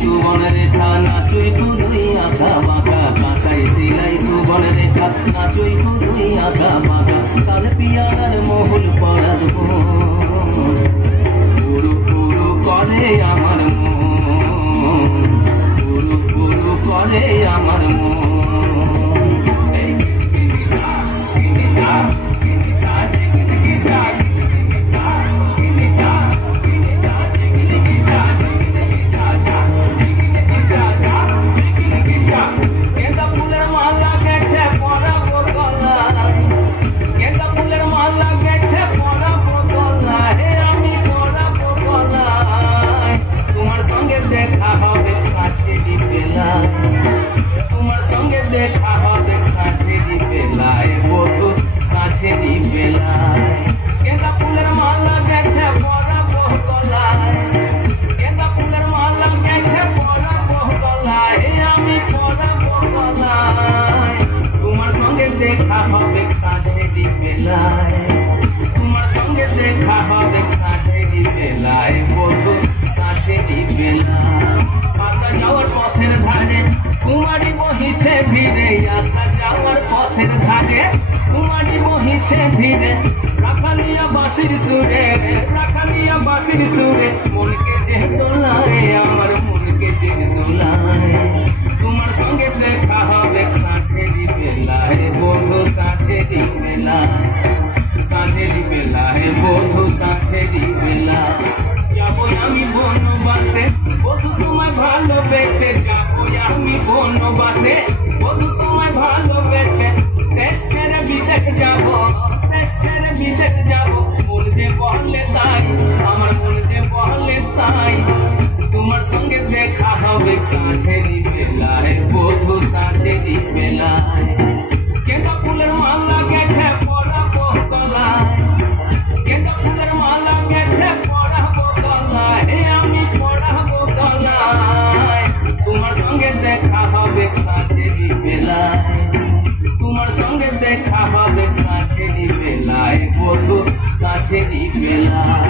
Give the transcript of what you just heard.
সুবন রেখা নাচুই কুদুই আঁকা বাঁকা কাঁসাই সিলাই সুবন রেখা নাচুই কুদুই আঁকা বাঁকা সাল পিয়ার মহুল পরার পুরু পুরু করে আমার মন পুরু পুরু করে আমার মন তোমার সঙ্গে দেখা হবে সাথেরি বেলায় বধু সাথেরি বেলায় গেঁদা ফুলের মালা গেছে পরাবো গলায় গেঁদা ফুলের মালা গেছে পরাবো গলায় আমি পরাবো গলায় তোমার সঙ্গে দেখা হবে সাথেরি বেলায় তোমার সঙ্গে দেখা হবে সাথেরি বেলায় বধু সাথেরি বেলায় আসা যাওয়ার পথের ধারে কুমারী বহিছে ধীরে আসা যাওয়ার পথের ধারে কুমারী বহিছে ধীরে রাখালিয়া বাঁশির সুরে রাখালিয়া বাঁশির সুরে মনকে যে দোলায় আমার মনকে যে দোলায় তোমার সঙ্গে দেখা হবে সাথেরি বেলায় বধু সাথেরি বেলায় সাথেরি বেলায় বধু সাথেরি বেলায় যাবো আমি বনবাসে বধু তোমায় ভালোবেসে যাবো আমি বনবাসে বধু তোমায় ভালোবেসে দেশ ছেড়ে বিদেশ যাবো দেশ ছেড়ে বিদেশ যাবো মন যে বলে তাই আমার মন যে বলে তাই তোমার সঙ্গে দেখা হবে সাথেরি বেলায় বধু সাথেরি বেলায় গেঁদা ফুলের মালা গেছে পরাবো গলায় গেঁদা ফুলের মালা গেছে পরাবো গলায় আমি পরাবো গলায় তোমার সঙ্গে দেখা হবে সাথেরি বেলায় তোমার সঙ্গে দেখা হবে সাথেরি বেলায় বধু সাথেরি বেলায়